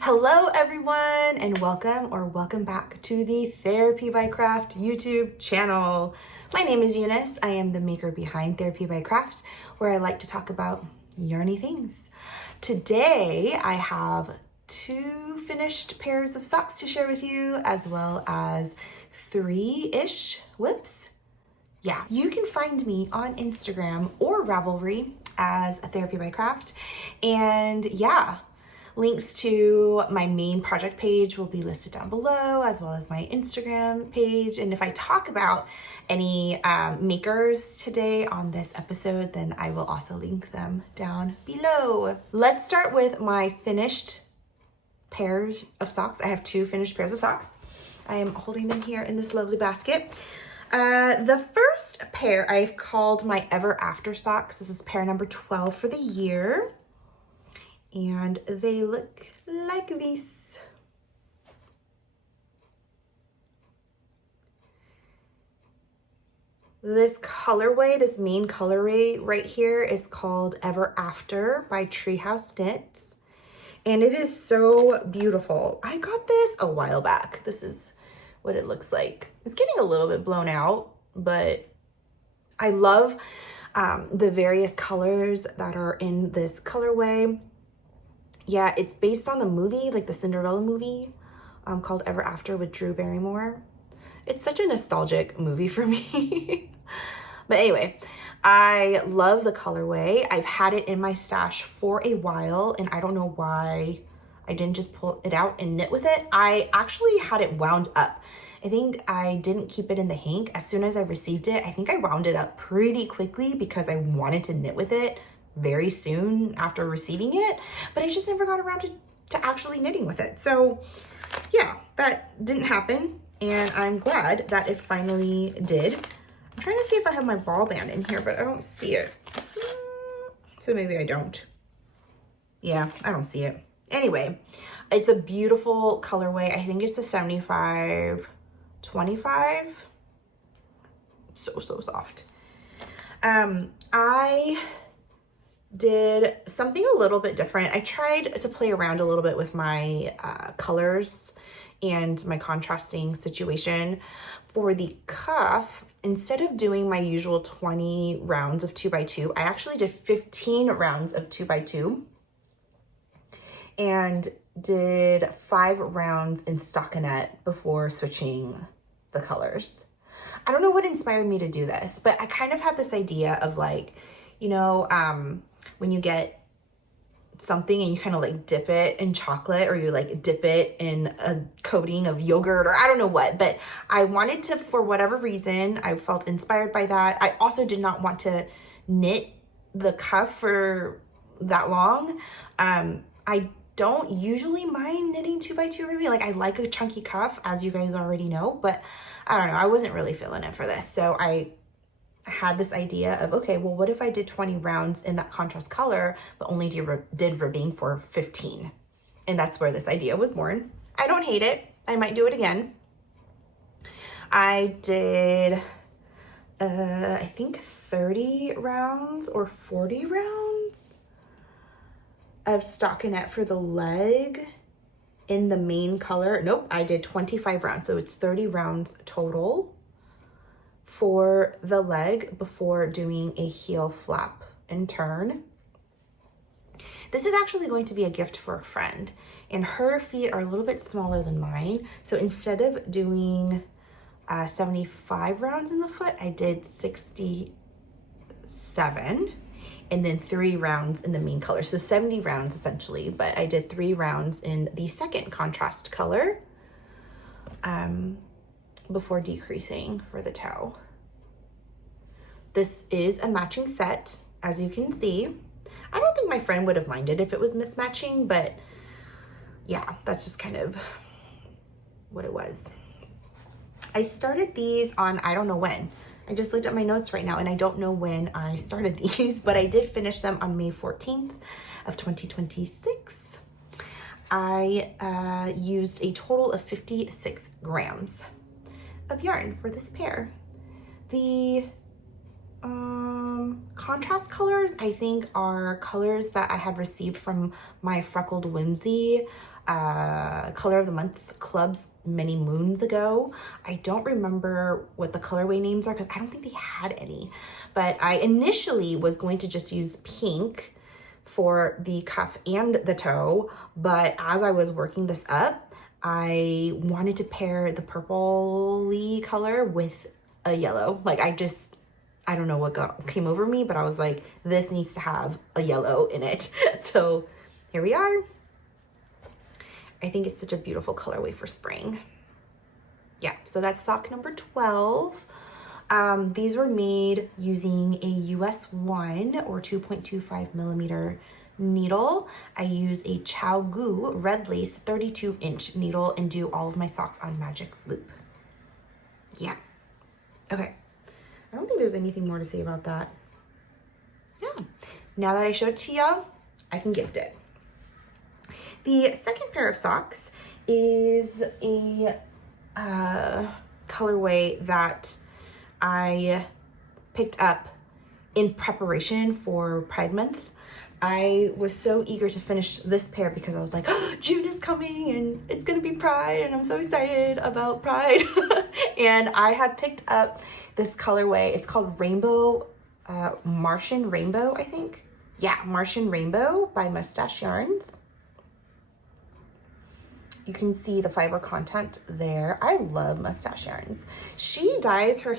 Hello everyone and welcome back to the Therapy by Craft YouTube channel. My name is Eunice. I am the maker behind Therapy by Craft, where I like to talk about yarny things. Today I have 2 finished pairs of socks to share with you, as well as 3-ish whips. Yeah, you can find me on Instagram or Ravelry as Therapy by Craft. And yeah, links to my main project page will be listed down below, as well as my Instagram page. And if I talk about any makers today on this episode, then I will also link them down below. Let's start with my finished pairs of socks. I have 2 finished pairs of socks. I am holding them here in this lovely basket. The first pair I've called my Ever After socks. This is pair number 12 for the year. And they look like this. This colorway, this main colorway right here is called Ever After by Treehouse Knits. And it is so beautiful. I got this a while back. This is what it looks like. It's getting a little bit blown out, but I love the various colors that are in this colorway. Yeah, it's based on the movie, like the Cinderella movie, called Ever After with Drew Barrymore. It's such a nostalgic movie for me. But anyway, I love the colorway. I've had it in my stash for a while, and I don't know why I didn't just pull it out and knit with it. I actually had it wound up. I think I didn't keep it in the hank. As soon as I received it, I think I wound it up pretty quickly because I wanted to knit with it very soon after receiving it, but I just never got around to actually knitting with it. So yeah, that didn't happen, and I'm glad that it finally did. I'm trying to see if I have my ball band in here, but I don't see it. So maybe I don't. Yeah, I don't see it. Anyway, it's a beautiful colorway. I think it's a 75-25. So soft. I did something a little bit different. I tried to play around a little bit with my colors and my contrasting situation. For the cuff, instead of doing my usual 20 rounds of 2x2, I actually did 15 rounds of 2x2 and did 5 rounds in stockinette before switching the colors. I don't know what inspired me to do this, but I kind of had this idea of, like, you know, when you get something and you kind of like dip it in chocolate, or you like dip it in a coating of yogurt, or I don't know what, but I wanted to, for whatever reason, I felt inspired by that. I also did not want to knit the cuff for that long. I don't usually mind knitting 2x2 ribbing. Like, I like a chunky cuff, as you guys already know, but I don't know, I wasn't really feeling it for this. So I had this idea of, okay, well, what if I did 20 rounds in that contrast color, but only did ribbing for 15? And that's where this idea was born. I don't hate it. I might do it again. I did, I think 30 rounds or 40 rounds of stockinette for the leg in the main color. Nope, I did 25 rounds. So it's 30 rounds total for the leg before doing a heel flap and turn. This is actually going to be a gift for a friend, and her feet are a little bit smaller than mine. So instead of doing 75 rounds in the foot, I did 67 and then 3 rounds in the main color. So 70 rounds essentially, but I did 3 rounds in the second contrast color before decreasing for the toe. This is a matching set, as you can see. I don't think my friend would have minded if it was mismatching, but yeah, that's just kind of what it was. I started these on, I don't know when. I just looked at my notes right now, and I don't know when I started these, but I did finish them on May 14th of 2026. I used a total of 56 grams of yarn for this pair. The contrast colors, I think, are colors that I had received from my Freckled Whimsy Color of the Month clubs many moons ago. I don't remember what the colorway names are because I don't think they had any. But I initially was going to just use pink for the cuff and the toe. But as I was working this up, I wanted to pair the purpley color with a yellow. Like I don't know what came over me, but I was like, this needs to have a yellow in it. So here we are. I think it's such a beautiful colorway for spring. Yeah, so that's sock number 12. These were made using a US 1 or 2.25 millimeter needle. I use a Chow Gu red lace 32-inch needle and do all of my socks on magic loop. Yeah. Okay. I don't think there's anything more to say about that. Yeah. Now that I showed it to y'all, I can gift it. The second pair of socks is a colorway that I picked up in preparation for Pride Month. I was so eager to finish this pair because I was like, oh, June is coming and it's gonna be Pride and I'm so excited about Pride. And I had picked up this colorway. It's called Rainbow, Martian Rainbow, I think. Yeah, Martian Rainbow by Mustache Yarns. You can see the fiber content there. I love Mustache Yarns. She dyes her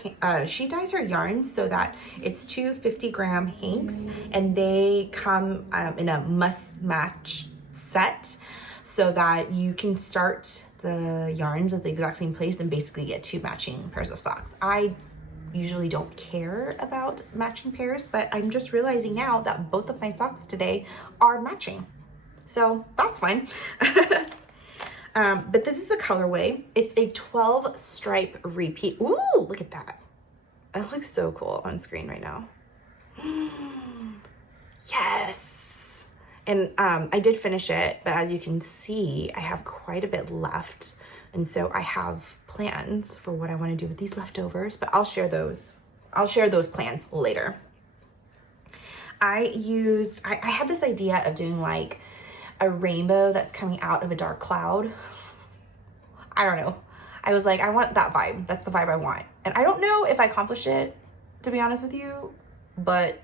yarns so that it's two 50-gram hanks, and they come in a must-match set so that you can start the yarns at the exact same place and basically get two matching pairs of socks. I usually don't care about matching pairs, but I'm just realizing now that both of my socks today are matching. So that's fine. But this is the colorway. It's a 12 stripe repeat. Ooh, look at that. That looks so cool on screen right now. Yes. And I did finish it, but as you can see, I have quite a bit left. And so I have plans for what I want to do with these leftovers, but I'll share those. I'll share those plans later. I had this idea of doing like a rainbow that's coming out of a dark cloud. I don't know. I was like, I want that vibe. That's the vibe I want. And I don't know if I accomplished it, to be honest with you, but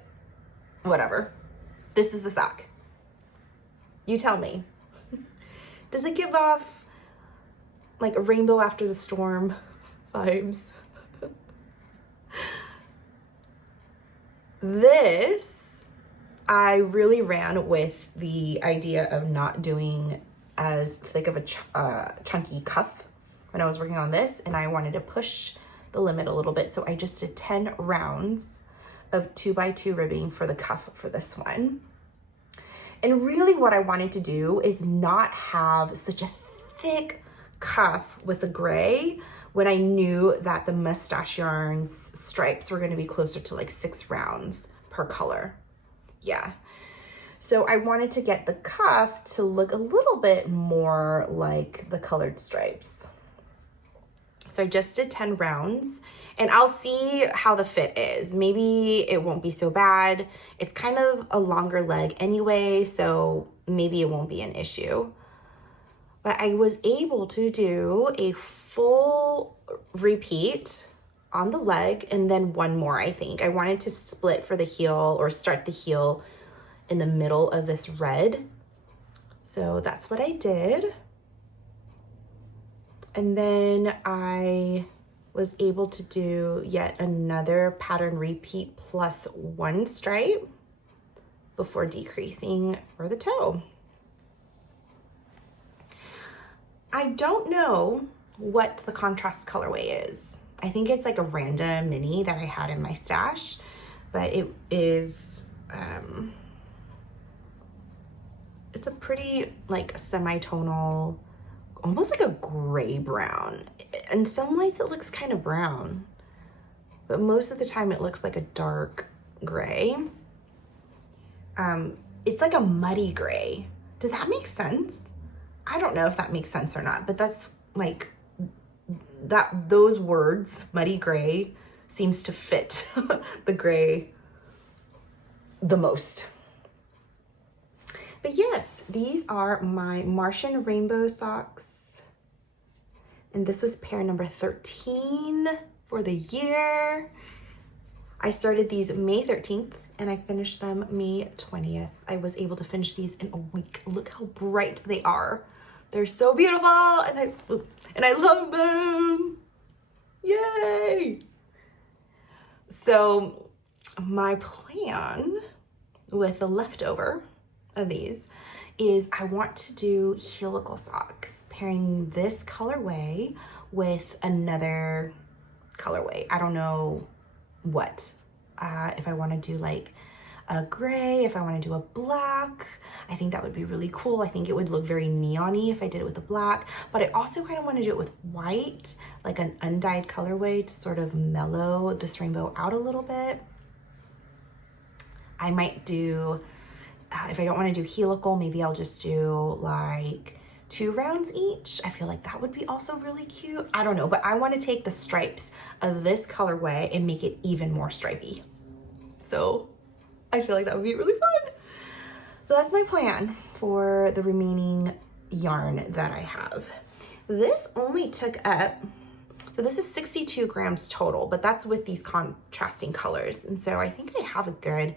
whatever. This is the sock. You tell me. Does it give off like a rainbow after the storm vibes? This, I really ran with the idea of not doing as thick of a chunky cuff when I was working on this, and I wanted to push the limit a little bit. So I just did 10 rounds of 2x2 ribbing for the cuff for this one. And really what I wanted to do is not have such a thick cuff with the gray when I knew that the Mustache Yarns stripes were gonna be closer to like 6 rounds per color. Yeah. So I wanted to get the cuff to look a little bit more like the colored stripes. So I just did 10 rounds, and I'll see how the fit is. Maybe it won't be so bad. It's kind of a longer leg anyway, so maybe it won't be an issue. But I was able to do a full repeat on the leg and then one more, I think. I wanted to split for the heel or start the heel in the middle of this red. So that's what I did. And then I was able to do yet another pattern repeat plus 1 stripe before decreasing for the toe. I don't know what the contrast colorway is. I think it's like a random mini that I had in my stash, but it is, it's a pretty like semi-tonal, almost like a gray brown. In some lights it looks kind of brown, but most of the time it looks like a dark gray. It's like a muddy gray. Does that make sense? I don't know if that makes sense or not, but that's like, those words, muddy gray, seems to fit the gray the most. But yes, These are my Martian Rainbow socks. And this was pair number 13 for the year. I started these May 13th and I finished them May 20th. I was able to finish these in a week. Look how bright they are. They're so beautiful and I love them. Yay! So my plan with the leftover of these is I want to do helical socks, pairing this colorway with another colorway. I don't know what. If I want to do like a gray, if I want to do a black, I think that would be really cool. I think it would look very neon-y if I did it with a black, but I also kind of want to do it with white, like an undyed colorway to sort of mellow this rainbow out a little bit. I might do, if I don't want to do helical, maybe I'll just do like 2 rounds each. I feel like that would be also really cute. I don't know, but I want to take the stripes of this colorway and make it even more stripey. So I feel like that would be really fun. So that's my plan for the remaining yarn that I have. This only took up, so this is 62 grams total, but that's with these contrasting colors. And so I think I have a good,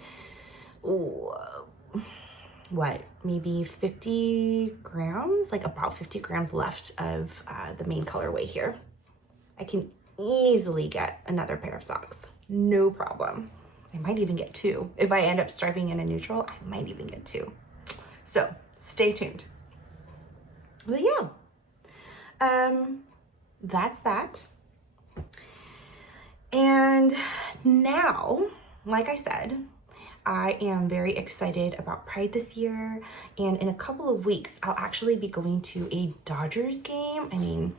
what, maybe 50 grams, like about 50 grams left of the main colorway here. I can easily get another pair of socks, no problem. I might even get 2. If I end up striping in a neutral, I might even get 2. So stay tuned. But yeah, that's that. And now, like I said, I am very excited about Pride this year. And in a couple of weeks, I'll actually be going to a Dodgers game. I mean,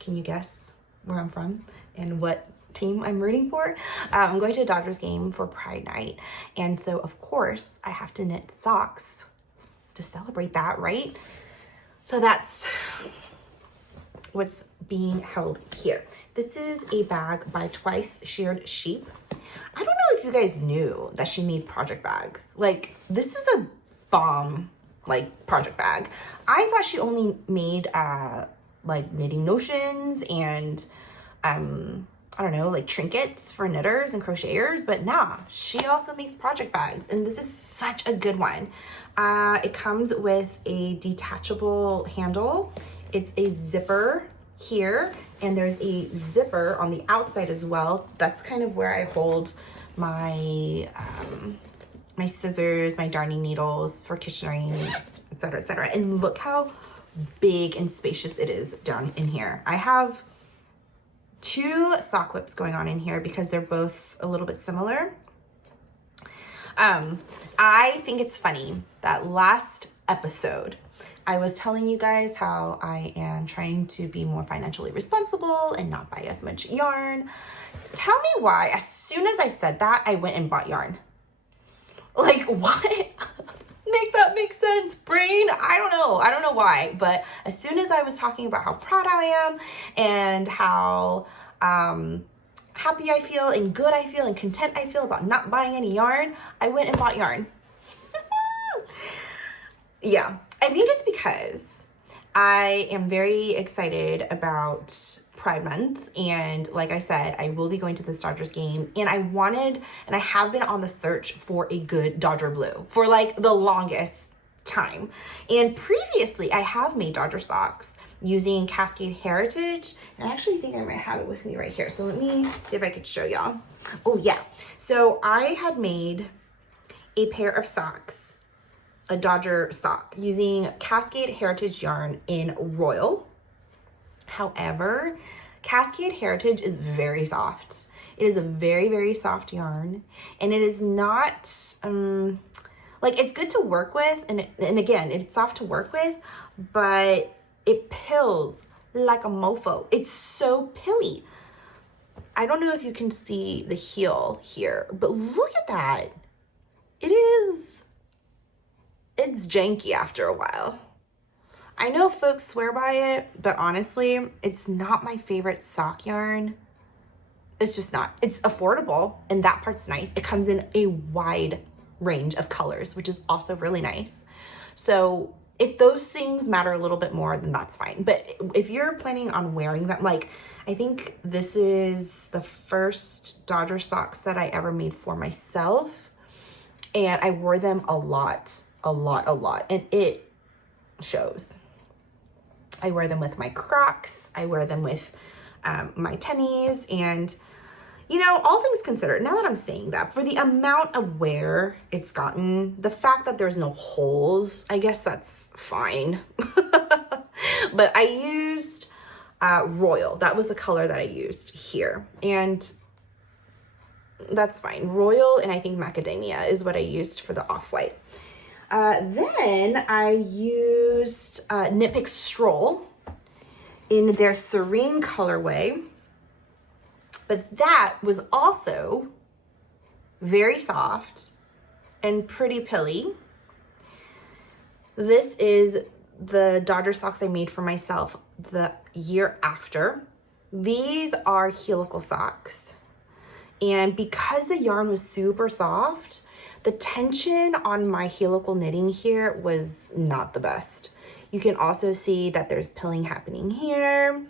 can you guess where I'm from and what team I'm rooting for? I'm going to a Dodgers game for Pride night. And so of course I have to knit socks to celebrate that, right? So that's what's being held here. This is a bag by Twice Sheared Sheep. I don't know if you guys knew that she made project bags. Like, this is a bomb, like, project bag. I thought she only made, like, knitting notions and, I don't know, like trinkets for knitters and crocheters, but nah, she also makes project bags, and this is such a good one. It comes with a detachable handle. It's a zipper here, and there's a zipper on the outside as well. That's kind of where I hold my my scissors, my darning needles for kitchenery, etc., etc. And look how big and spacious it is down in here. I have 2 sock whips going on in here because they're both a little bit similar. I think it's funny that last episode I was telling you guys how I am trying to be more financially responsible and not buy as much yarn. Tell me why, as soon as I said that, I went and bought yarn. Like, what? Make that make sense, brain? I don't know why, but as soon as I was talking about how proud I am and how happy I feel and good I feel and content I feel about not buying any yarn, I went and bought yarn. Yeah, I think it's because I am very excited about Pride Month, and like I said, I will be going to the Dodgers game, and I have been on the search for a good Dodger blue for like the longest time. And previously I have made Dodger socks using Cascade Heritage, and I actually think I might have it with me right here. So let me see if I could show y'all. Oh yeah, so I had made a pair of socks, a Dodger sock, using Cascade Heritage yarn in Royal. However, Cascade Heritage is very soft. It is a very, very soft yarn, and it is not, like, it's good to work with, and again, it's soft to work with, but it pills like a mofo. It's so pilly. I don't know if you can see the heel here, but look at that. It's janky after a while. I know folks swear by it, but honestly, it's not my favorite sock yarn. It's just not. It's affordable, and that part's nice. It comes in a wide range of colors, which is also really nice. So if those things matter a little bit more, then that's fine. But if you're planning on wearing them, like, I think this is the first Dodger socks that I ever made for myself. And I wore them a lot. And it shows. I wear them with my Crocs. I wear them with my tennies. And, you know, all things considered, now that I'm saying that, for the amount of wear it's gotten, the fact that there's no holes, I guess that's fine. But I used Royal. That was the color that I used here. And that's fine. Royal and I think Macadamia is what I used for the off-white. Then I used Nitpick Stroll in their Serene colorway. But that was also very soft and pretty pilly. This is the Dodger socks I made for myself the year after. These are helical socks. And because the yarn was super soft, the tension on my helical knitting here was not the best. You can also see that there's pilling happening here.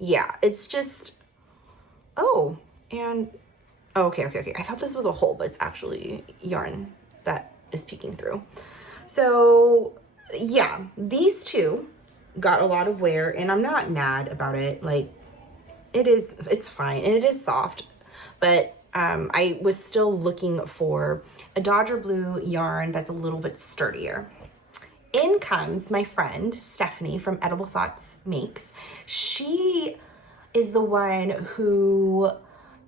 Yeah, it's just, okay. I thought this was a hole, but it's actually yarn that is peeking through. So yeah, these two got a lot of wear and I'm not mad about it. Like, it's fine and it is soft, but I was still looking for a Dodger blue yarn that's a little bit sturdier. In comes my friend Stephanie from Edible Thoughts Makes. She is the one who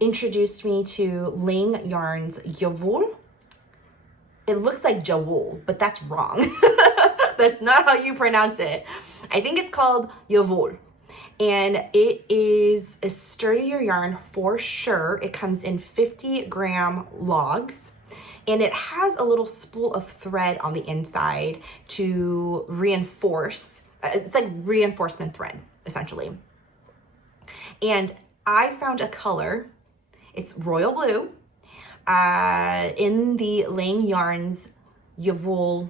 introduced me to Ling Yarn's Yavul. It looks like Jawul, but that's wrong. That's not how you pronounce it. I think it's called Yavul. And it is a sturdier yarn for sure. It comes in 50-gram logs. And it has a little spool of thread on the inside to reinforce. It's like reinforcement thread, essentially. And I found a color. It's royal blue in the Ling Yarns Yavul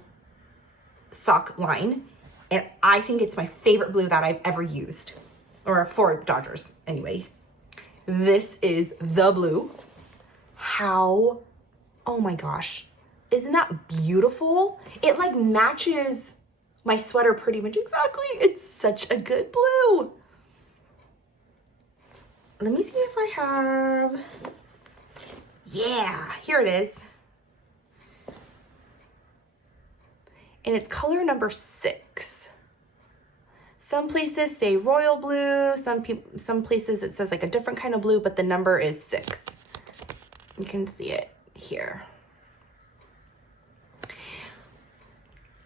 sock line. And I think it's my favorite blue that I've ever used. Or for Dodgers, anyway. This is the blue. How, oh my gosh. Isn't that beautiful? It like matches my sweater pretty much exactly. It's such a good blue. Let me see if I have, yeah, here it is. And it's color number 6. Some places say royal blue, some places it says like a different kind of blue, but the number is 6. You can see it here.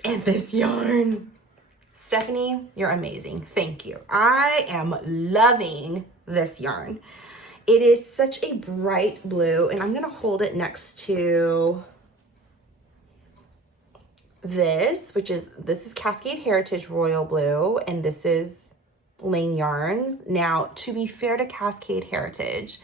And this yarn. Stephanie, you're amazing. Thank you. I am loving this yarn. It is such a bright blue, and I'm gonna hold it next to this, this is Cascade Heritage Royal Blue, and this is Ling Yarns. Now, to be fair to Cascade Heritage,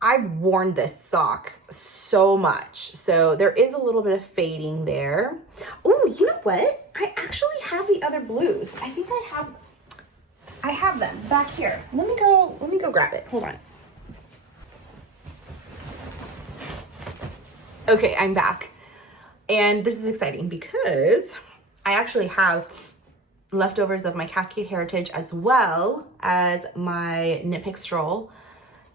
I've worn this sock so much, so there is a little bit of fading there. Oh, you know what? I actually have the other blues. I think I have them back here. Let me go grab it. Hold on. Okay, I'm back. And this is exciting because I actually have leftovers of my Cascade Heritage as well as my Knit Pick Stroll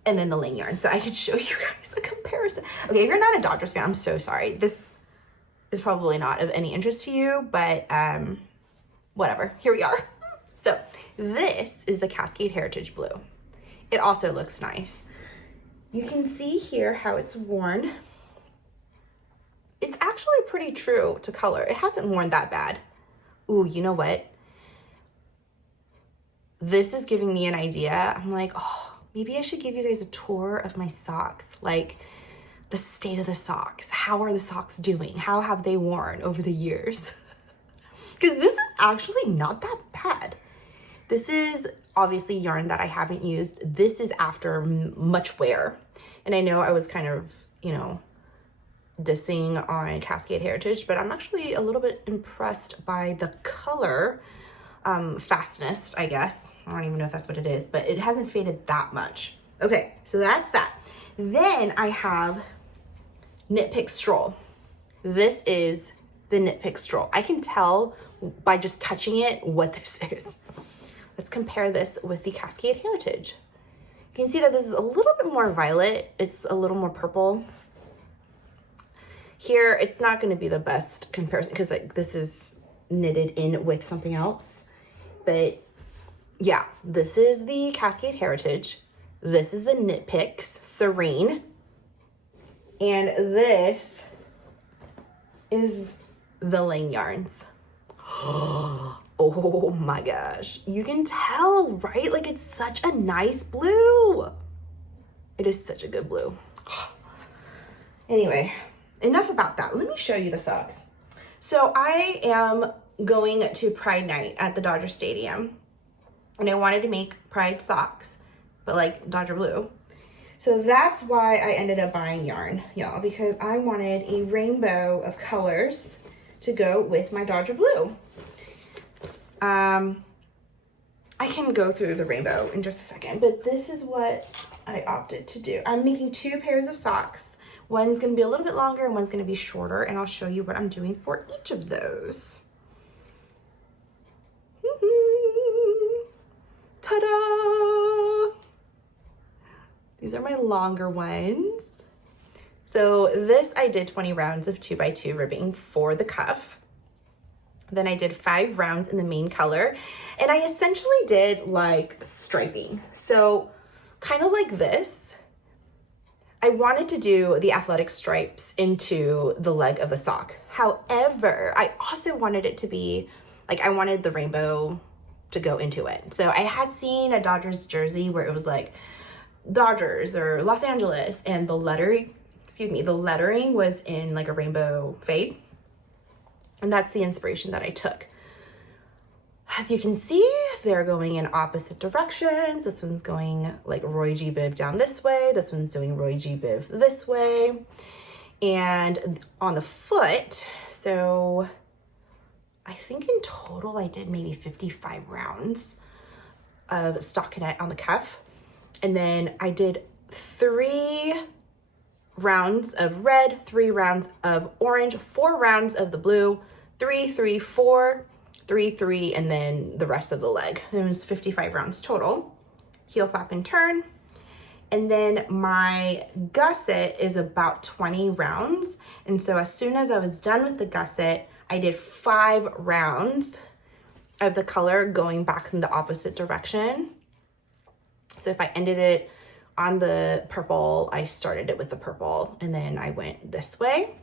and then the Ling yarn. So I could show you guys a comparison. Okay, if you're not a Dodgers fan, I'm so sorry. This is probably not of any interest to you, but whatever, here we are. So this is the Cascade Heritage Blue. It also looks nice. You can see here how it's worn. It's actually pretty true to color. It hasn't worn that bad. Ooh, you know what? This is giving me an idea. I'm like, oh, maybe I should give you guys a tour of my socks. Like the state of the socks. How are the socks doing? How have they worn over the years? Because this is actually not that bad. This is obviously yarn that I haven't used. This is after much wear. And I know I was kind of, you know, dissing on Cascade Heritage, but I'm actually a little bit impressed by the color fastness, I guess. I don't even know if that's what it is, but it hasn't faded that much. Okay, so that's that. Then I have Nitpick Stroll. This is the Nitpick Stroll. I can tell by just touching it what this is. Let's compare this with the Cascade Heritage. You can see that this is a little bit more violet. It's a little more purple. Here, it's not going to be the best comparison because like this is knitted in with something else. But yeah, this is the Cascade Heritage. This is the Knit Picks Serene. And this is the Lang Yarns. Oh my gosh. You can tell, right? Like it's such a nice blue. It is such a good blue. Anyway, enough about that. Let me show you the socks. So I am going to Pride Night at the Dodger Stadium. And I wanted to make Pride socks, but like Dodger blue. So that's why I ended up buying yarn, y'all, because I wanted a rainbow of colors to go with my Dodger blue. I can go through the rainbow in just a second, but this is what I opted to do. I'm making 2 pairs of socks. One's going to be a little bit longer and one's going to be shorter, and I'll show you what I'm doing for each of those. Ta-da! These are my longer ones. So this I did 20 rounds of 2x2 ribbing for the cuff. Then I did 5 rounds in the main color, and I essentially did like striping. So kind of like this. I wanted to do the athletic stripes into the leg of the sock. However, I also wanted it to be like, I wanted the rainbow to go into it. So I had seen a Dodgers jersey where it was like Dodgers or Los Angeles, and the lettering was in like a rainbow fade. And that's the inspiration that I took. As you can see, they're going in opposite directions. This one's going like Roy G. Biv down this way. This one's doing Roy G. Biv this way. And on the foot, so I think in total I did maybe 55 rounds of stockinette on the cuff. And then I did 3 rounds of red, 3 rounds of orange, 4 rounds of the blue, 3, 3, 4, 3, 3, and then the rest of the leg. It was 55 rounds total. Heel flap and turn. And then my gusset is about 20 rounds. And so as soon as I was done with the gusset, I did 5 rounds of the color going back in the opposite direction. So if I ended it on the purple, I started it with the purple, and then I went this way.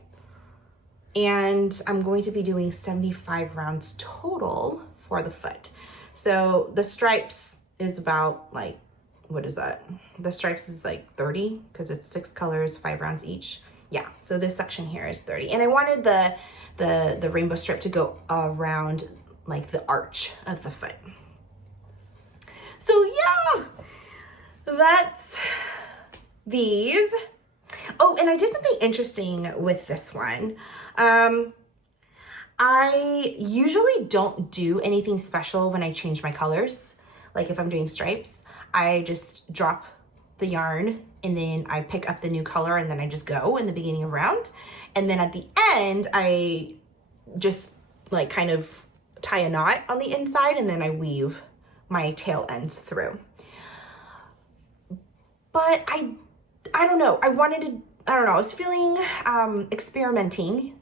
And I'm going to be doing 75 rounds total for the foot. So the stripes is about like, what is that? The stripes is like 30 because it's 6 colors, 5 rounds each. Yeah, so this section here is 30. And I wanted the rainbow strip to go around like the arch of the foot. So yeah, that's these. Oh, and I did something interesting with this one. I usually don't do anything special when I change my colors. Like if I'm doing stripes, I just drop the yarn and then I pick up the new color and then I just go in the beginning of round. And then at the end, I just like kind of tie a knot on the inside and then I weave my tail ends through. But I don't know. I was feeling experimenty.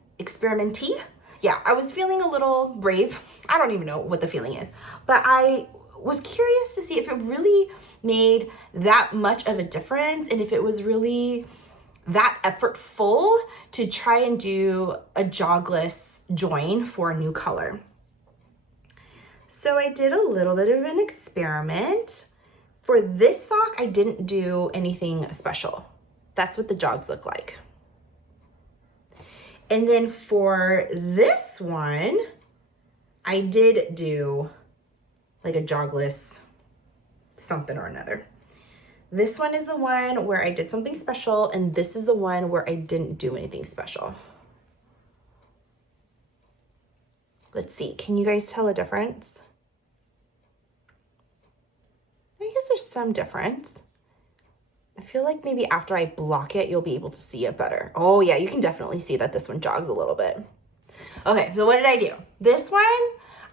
Yeah, I was feeling a little brave. I don't even know what the feeling is, but I was curious to see if it really made that much of a difference and if it was really that effortful to try and do a jogless join for a new color. So I did a little bit of an experiment. For this sock, I didn't do anything special. That's what the jogs look like. And then for this one, I did do like a jogless something or another. This one is the one where I did something special, and this is the one where I didn't do anything special. Let's see, can you guys tell a difference? I guess there's some difference. I feel like maybe after I block it, you'll be able to see it better. Oh yeah, you can definitely see that this one jogs a little bit. Okay, so what did I do? This one,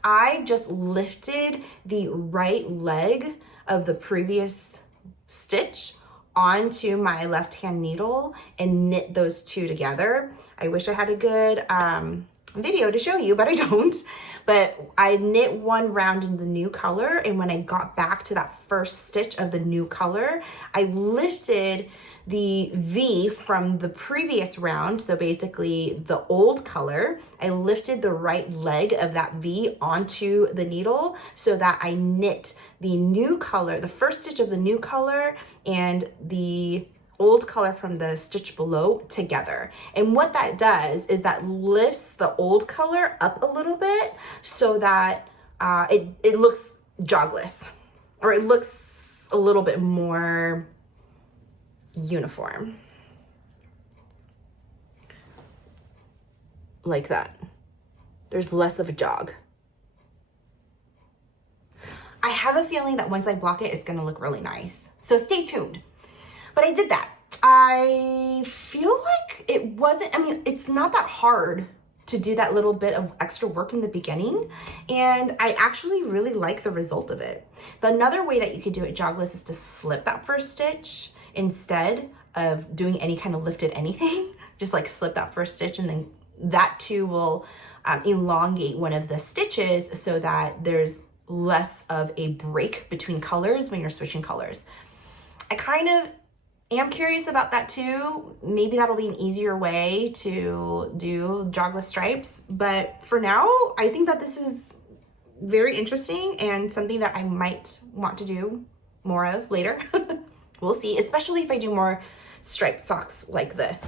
I just lifted the right leg of the previous stitch onto my left hand needle and knit those two together. I wish I had a good video to show you, but I don't. But I knit one round in the new color, and when I got back to that first stitch of the new color, I lifted the V from the previous round, so basically the old color, I lifted the right leg of that V onto the needle so that I knit the new color, the first stitch of the new color and the old color from the stitch below together. And what that does is that lifts the old color up a little bit so that it looks jogless, or it looks a little bit more uniform. Like that. There's less of a jog. I have a feeling that once I block it, it's gonna look really nice. So stay tuned. But I did that. I feel like it wasn't, I mean, it's not that hard to do that little bit of extra work in the beginning. And I actually really like the result of it. Another way that you could do it jogless is to slip that first stitch instead of doing any kind of lifted anything. Just like slip that first stitch, and then that too will elongate one of the stitches so that there's less of a break between colors when you're switching colors. I kind of am curious about that too. Maybe that'll be an easier way to do jogless stripes, but for now, I think that this is very interesting and something that I might want to do more of later. We'll see, especially if I do more striped socks like this.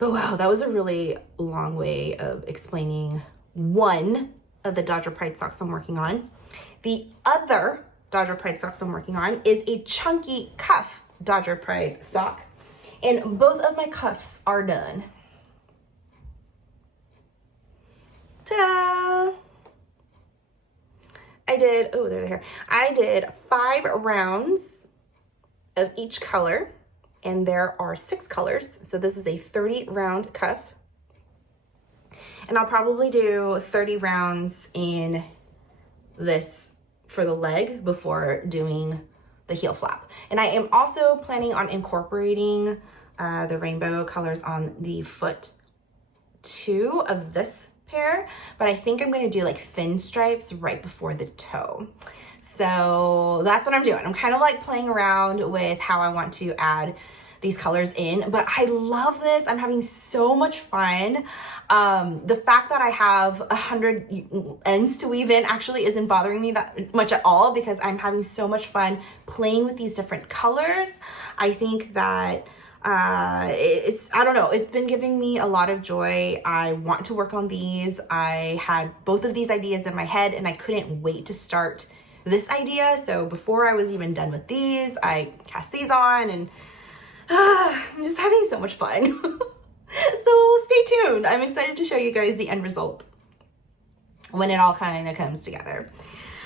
But wow, that was a really long way of explaining one of the Dodger Pride socks I'm working on. The other Dodger Pride socks I'm working on is a chunky cuff Dodger Pride sock. And both of my cuffs are done. Ta-da! I did, oh, they're here. I did 5 rounds of each color, and there are 6 colors. So this is a 30 round cuff. And I'll probably do 30 rounds in this for the leg before doing the heel flap. And I am also planning on incorporating the rainbow colors on the foot 2 of this pair, but I think I'm gonna do like thin stripes right before the toe. So that's what I'm doing. I'm kind of like playing around with how I want to add these colors in, but I love this. I'm having so much fun. The fact that I have 100 ends to weave in actually isn't bothering me that much at all, because I'm having so much fun playing with these different colors. I think that I don't know, it's been giving me a lot of joy. I want to work on these. I had both of these ideas in my head and I couldn't wait to start this idea. So before I was even done with these, I cast these on, and I'm just having so much fun. So stay tuned. I'm excited to show you guys the end result when it all kind of comes together.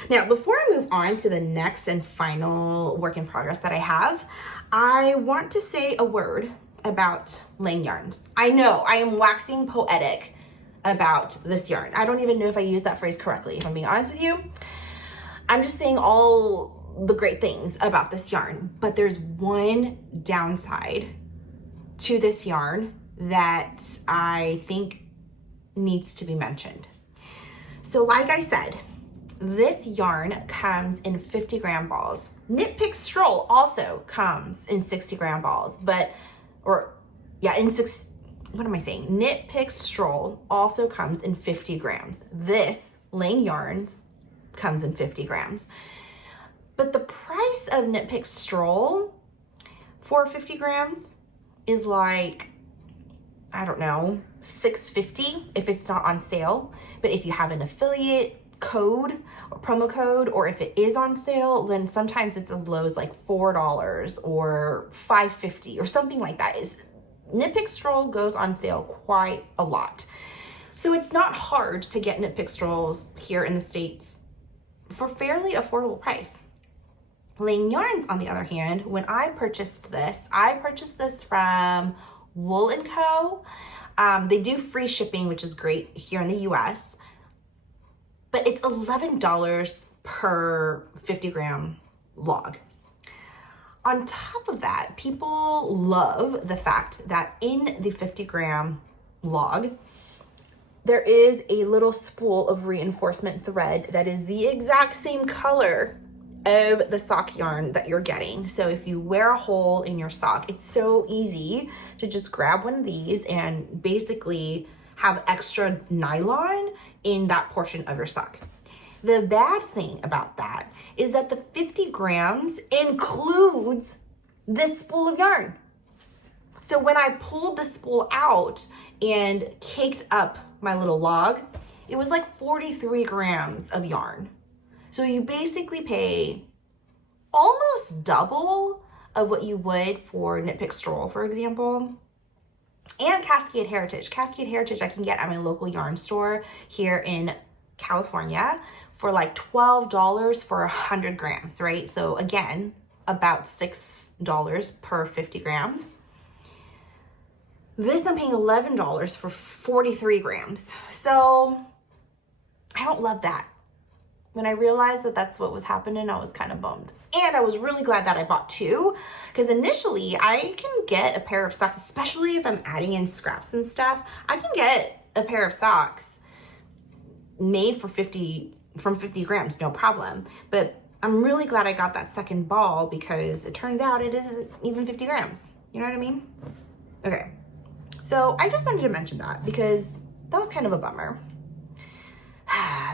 Now, before I move on to the next and final work in progress that I have, I want to say a word about laying yarns. I know I am waxing poetic about this yarn. I don't even know if I used that phrase correctly, if I'm being honest with you. I'm just saying all the great things about this yarn, but there's one downside to this yarn that I think needs to be mentioned. So like I said, this yarn comes in 50 gram balls. Knit Pick Stroll also comes in 60 gram balls, what am I saying? Knit Pick Stroll also comes in 50 grams. This Laying Yarns comes in 50 grams. But the price of Knit Pick Stroll for 50 grams is like, I don't know, $6.50 if it's not on sale. But if you have an affiliate code or promo code, or if it is on sale, then sometimes it's as low as like $4 or $5.50 or something like that. Knit Pick Stroll goes on sale quite a lot. So it's not hard to get Knit Pick Strolls here in the States for fairly affordable price. Laying Yarns, on the other hand, when I purchased this from Wool & Co. They do free shipping, which is great here in the US, but it's $11 per 50 gram log. On top of that, people love the fact that in the 50 gram log, there is a little spool of reinforcement thread that is the exact same color of the sock yarn that you're getting. So if you wear a hole in your sock, it's so easy to just grab one of these and basically have extra nylon in that portion of your sock. The bad thing about that is that the 50 grams includes this spool of yarn. So when I pulled the spool out and caked up my little log, it was like 43 grams of yarn. So you basically pay almost double of what you would for Knit Pick Stroll, for example. And Cascade Heritage. Cascade Heritage I can get at my local yarn store here in California for like $12 for 100 grams, right? So again, about $6 per 50 grams. This I'm paying $11 for 43 grams. So I don't love that. When I realized that that's what was happening, I was kind of bummed. And I was really glad that I bought two, because initially I can get a pair of socks, especially if I'm adding in scraps and stuff. I can get a pair of socks made for 50 grams, no problem. But I'm really glad I got that second ball, because it turns out it isn't even 50 grams. You know what I mean? Okay. So I just wanted to mention that because that was kind of a bummer.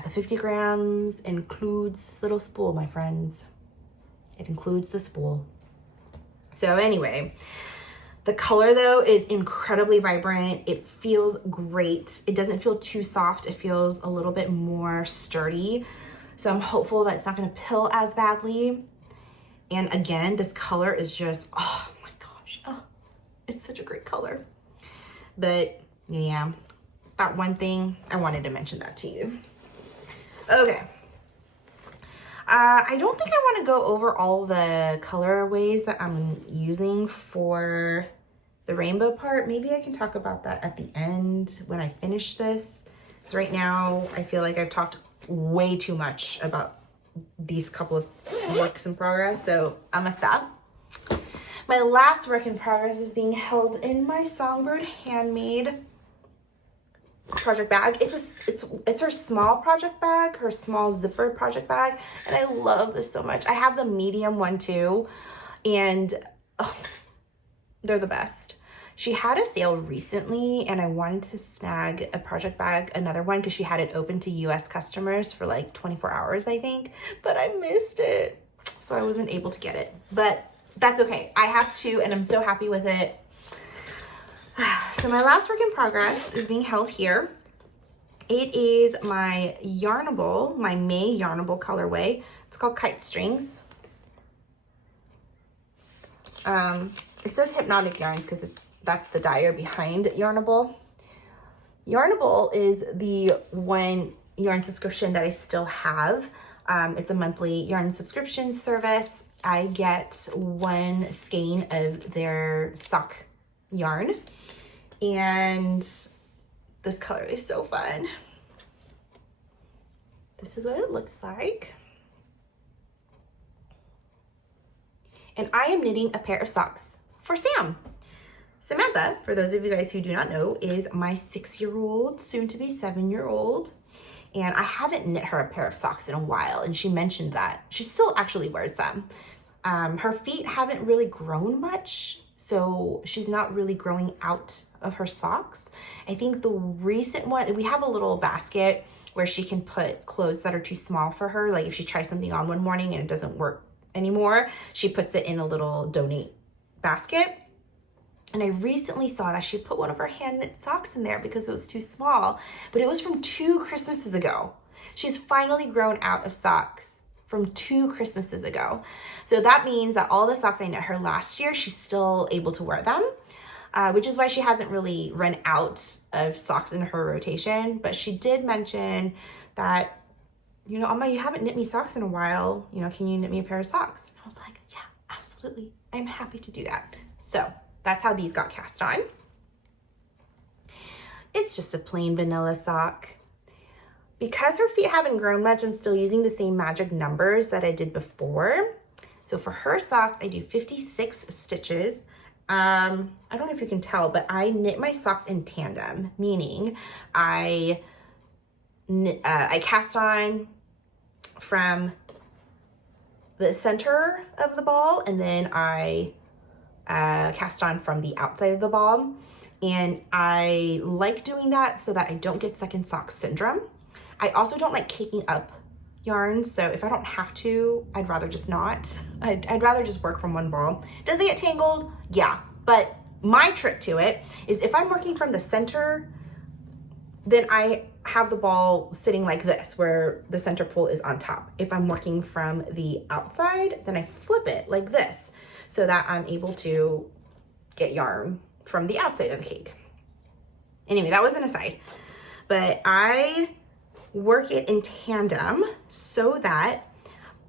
The 50 grams includes this little spool, my friends. It includes the spool. So anyway, the color though is incredibly vibrant. It feels great. It doesn't feel too soft. It feels a little bit more sturdy. So I'm hopeful that it's not gonna pill as badly. And again, this color is just, oh my gosh, oh, it's such a great color. But yeah, that one thing, I wanted to mention that to you. Okay. I don't think I want to go over all the colorways that I'm using for the rainbow part. Maybe I can talk about that at the end when I finish this. So right now, I feel like I've talked way too much about these couple of works in progress, so I'm gonna stop. My last work in progress is being held in my Songbird Handmade project bag. It's her small project bag, her small zipper project bag, and I love this so much. I have the medium one too, and oh, they're the best. She had a sale recently and I wanted to snag a project bag, another one, because she had it open to US customers for like 24 hours, I think, but I missed it, so I wasn't able to get it. But that's okay. I have two and I'm so happy with it. So my last work in progress is being held here. It is my Yarnable, my May Yarnable colorway. It's called Kite Strings. It says Hypnotic Yarns because that's the dyer behind Yarnable. Yarnable is the one yarn subscription that I still have. It's a monthly yarn subscription service. I get one skein of their sock yarn, and this color is so fun. This is what it looks like. And I am knitting a pair of socks for Sam. Samantha, for those of you guys who do not know, is my 6-year-old, soon to be 7-year-old. And I haven't knit her a pair of socks in a while, and she mentioned that. She still actually wears them. Her feet haven't really grown much, so she's not really growing out of her socks. I think the recent one, we have a little basket where she can put clothes that are too small for her. Like if she tries something on one morning and it doesn't work anymore, she puts it in a little donate basket. And I recently saw that she put one of her hand knit socks in there because it was too small, but it was from 2 Christmases ago. She's finally grown out of socks from 2 Christmases ago. So that means that all the socks I knit her last year, she's still able to wear them, which is why she hasn't really run out of socks in her rotation. But she did mention that, you know, Amma, you haven't knit me socks in a while. You know, can you knit me a pair of socks? And I was like, yeah, absolutely. I'm happy to do that. So that's how these got cast on. It's just a plain vanilla sock. Because her feet haven't grown much, I'm still using the same magic numbers that I did before. So for her socks, I do 56 stitches. I don't know if you can tell, but I knit my socks in tandem, meaning I cast on from the center of the ball, and then I cast on from the outside of the ball. And I like doing that so that I don't get second sock syndrome. I also don't like caking up yarns, so if I don't have to, I'd rather just not. I'd rather just work from one ball. Does it get tangled? Yeah, but my trick to it is if I'm working from the center, then I have the ball sitting like this, where the center pole is on top. If I'm working from the outside, then I flip it like this, so that I'm able to get yarn from the outside of the cake. Anyway, that was an aside, but I work it in tandem so that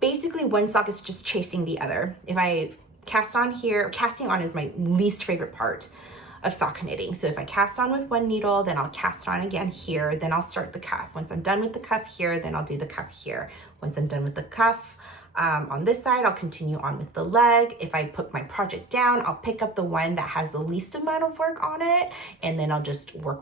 basically one sock is just chasing the other. If I cast on here, casting on is my least favorite part of sock knitting. So if I cast on with one needle, then I'll cast on again here, then I'll start the cuff. Once I'm done with the cuff here, then I'll do the cuff here. Once I'm done with the cuff on this side, I'll continue on with the leg. If I put my project down, I'll pick up the one that has the least amount of work on it, and then I'll just work.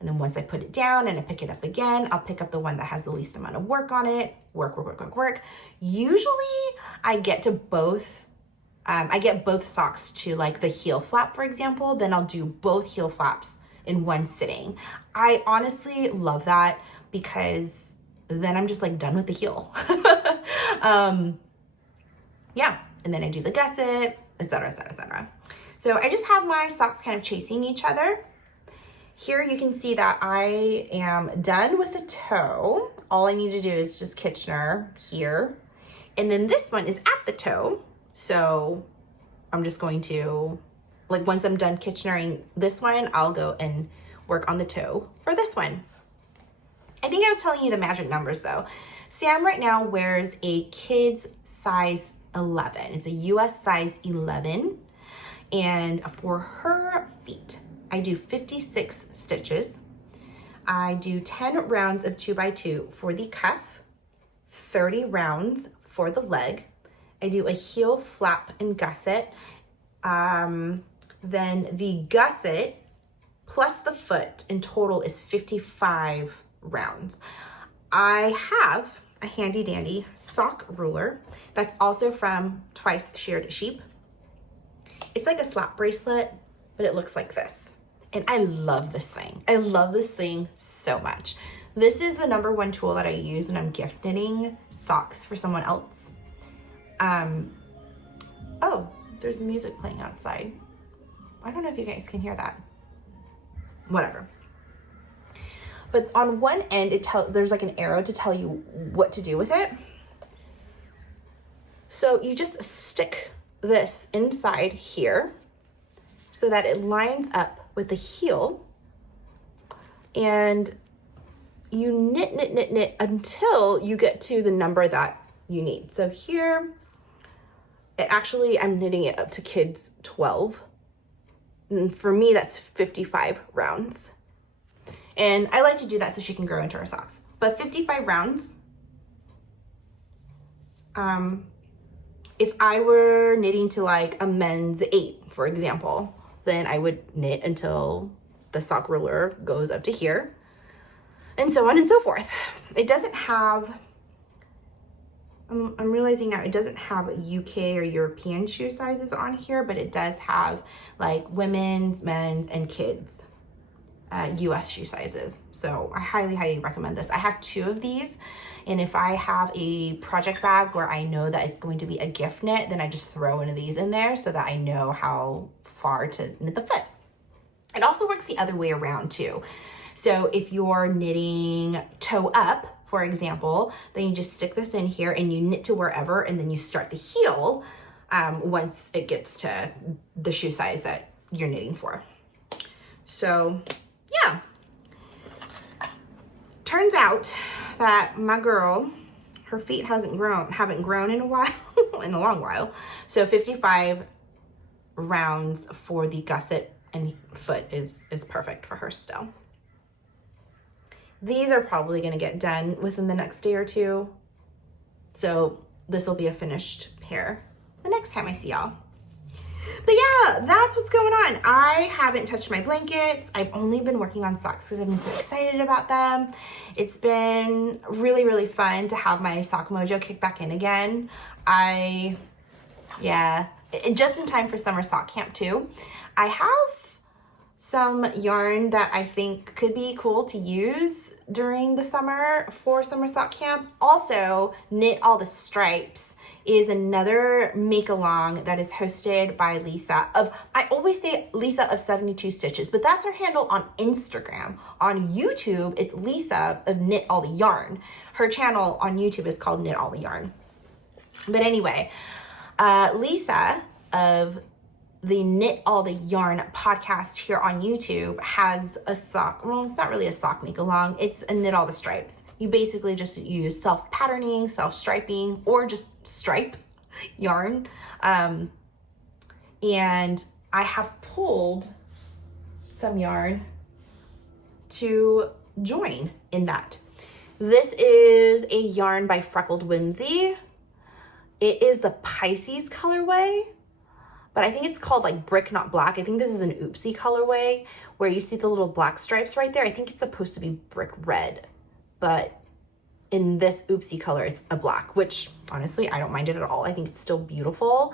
And then once I put it down and I pick it up again, I'll pick up the one that has the least amount of work on it, work. Usually I get to both, I get both socks to like the heel flap, for example, then I'll do both heel flaps in one sitting. I honestly love that because then I'm just like done with the heel. Yeah, and then I do the gusset, etc. So I just have my socks kind of chasing each other. Here you can see that I am done with the toe. All I need to do is just Kitchener here. And then this one is at the toe. So I'm just going to, like, once I'm done Kitchenering this one, I'll go and work on the toe for this one. I think I was telling you the magic numbers though. Sam right now wears a kid's size 11. It's a US size 11. And for her feet, I do 56 stitches. I do 10 rounds of 2x2 for the cuff, 30 rounds for the leg. I do a heel flap and gusset. Then the gusset plus the foot in total is 55 rounds. I have a handy dandy sock ruler that's also from Twice Sheared Sheep. It's like a slap bracelet, but it looks like this. And I love this thing. I love this thing so much. This is the #1 tool that I use when I'm gift knitting socks for someone else. Oh, there's music playing outside. I don't know if you guys can hear that. Whatever. But on one end, there's like an arrow to tell you what to do with it. So you just stick this inside here so that it lines up with the heel, and you knit until you get to the number that you need. So here, I'm knitting it up to kids 12. And for me, that's 55 rounds. And I like to do that so she can grow into her socks. But 55 rounds, if I were knitting to like a men's 8, for example, then I would knit until the sock ruler goes up to here, and so on and so forth. It doesn't have, I'm realizing now, it doesn't have UK or European shoe sizes on here, but it does have like women's, men's, and kids US shoe sizes. So I highly recommend this. I have 2 of these, and if I have a project bag where I know that it's going to be a gift knit, then I just throw one of these in there so that I know how far to knit the foot. It also works the other way around too. So if you're knitting toe up, for example, then you just stick this in here and you knit to wherever, and then you start the heel once it gets to the shoe size that you're knitting for. So yeah, turns out that my girl, her feet haven't grown in a while, in a long while. So 55 rounds for the gusset and foot is perfect for her still. These are probably gonna get done within the next day or two. So this will be a finished pair the next time I see y'all. But yeah, that's what's going on. I haven't touched my blankets. I've only been working on socks because I've been so excited about them. It's been really, really fun to have my sock mojo kick back in again. Just in time for summer sock camp too. I have some yarn that I think could be cool to use during the summer for summer sock camp. Also, Knit All the Stripes is another make along that is hosted by Lisa I always say Lisa of 72 Stitches, but that's her handle on Instagram. On YouTube, it's Lisa of Knit All the Yarn. Her channel on YouTube is called Knit All the Yarn. But anyway, Lisa of the Knit All the Yarn podcast here on YouTube has a sock, well, it's not really a sock make along, it's a Knit All the Stripes. You basically just use self-patterning, self-striping, or just stripe yarn. And I have pulled some yarn to join in that. This is a yarn by Freckled Whimsy. It is the Pisces colorway, but I think it's called like Brick Not Black. I think this is an Oopsie colorway where you see the little black stripes right there. I think it's supposed to be Brick Red, but in this Oopsie color, it's a black, which honestly, I don't mind it at all. I think it's still beautiful.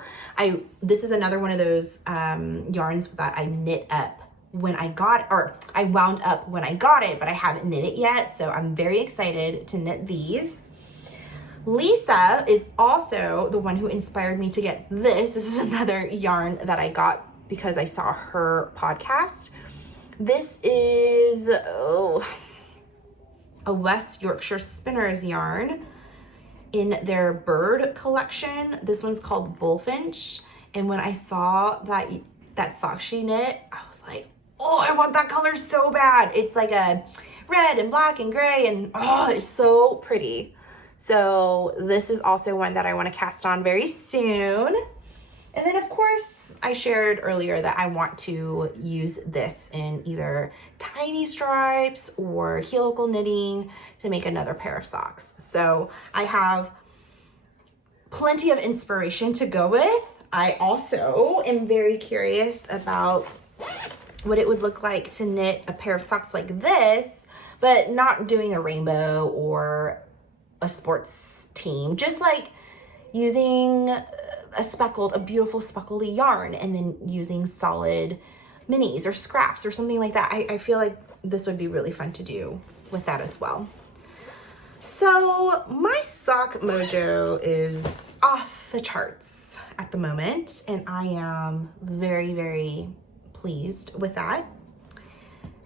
This is another one of those yarns that I knit up when I got, or I wound up when I got it, but I haven't knit it yet. So I'm very excited to knit these. Lisa is also the one who inspired me to get this. This is another yarn that I got because I saw her podcast. This is, a West Yorkshire Spinners yarn in their bird collection. This one's called Bullfinch. And when I saw that sock she knit, I was like, oh, I want that color so bad. It's like a red and black and gray, and oh, it's so pretty. So this is also one that I want to cast on very soon. And then of course, I shared earlier that I want to use this in either tiny stripes or helical knitting to make another pair of socks. So I have plenty of inspiration to go with. I also am very curious about what it would look like to knit a pair of socks like this, but not doing a rainbow or a sports team, just like using a beautiful speckly yarn and then using solid minis or scraps or something like that. I feel like this would be really fun to do with that as well. So my sock mojo is off the charts at the moment, and I am very, very pleased with that.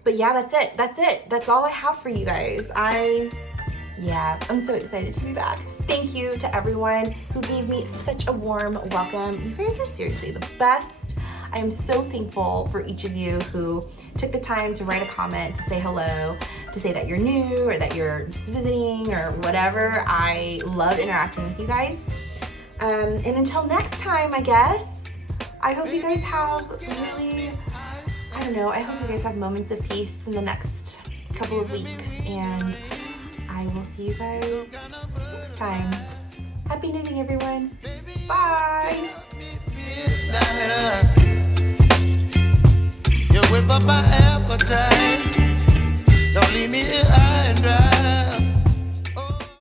But yeah, that's it. That's all I have for you guys. I'm so excited to be back. Thank you to everyone who gave me such a warm welcome. You guys are seriously the best. I am so thankful for each of you who took the time to write a comment, to say hello, to say that you're new or that you're just visiting or whatever. I love interacting with you guys. And until next time, I guess, I hope you guys have really, I hope you guys have moments of peace in the next couple of weeks, and I will see you guys next time. Happy knitting, everyone. Bye. You whip up my appetite. Don't leave me here.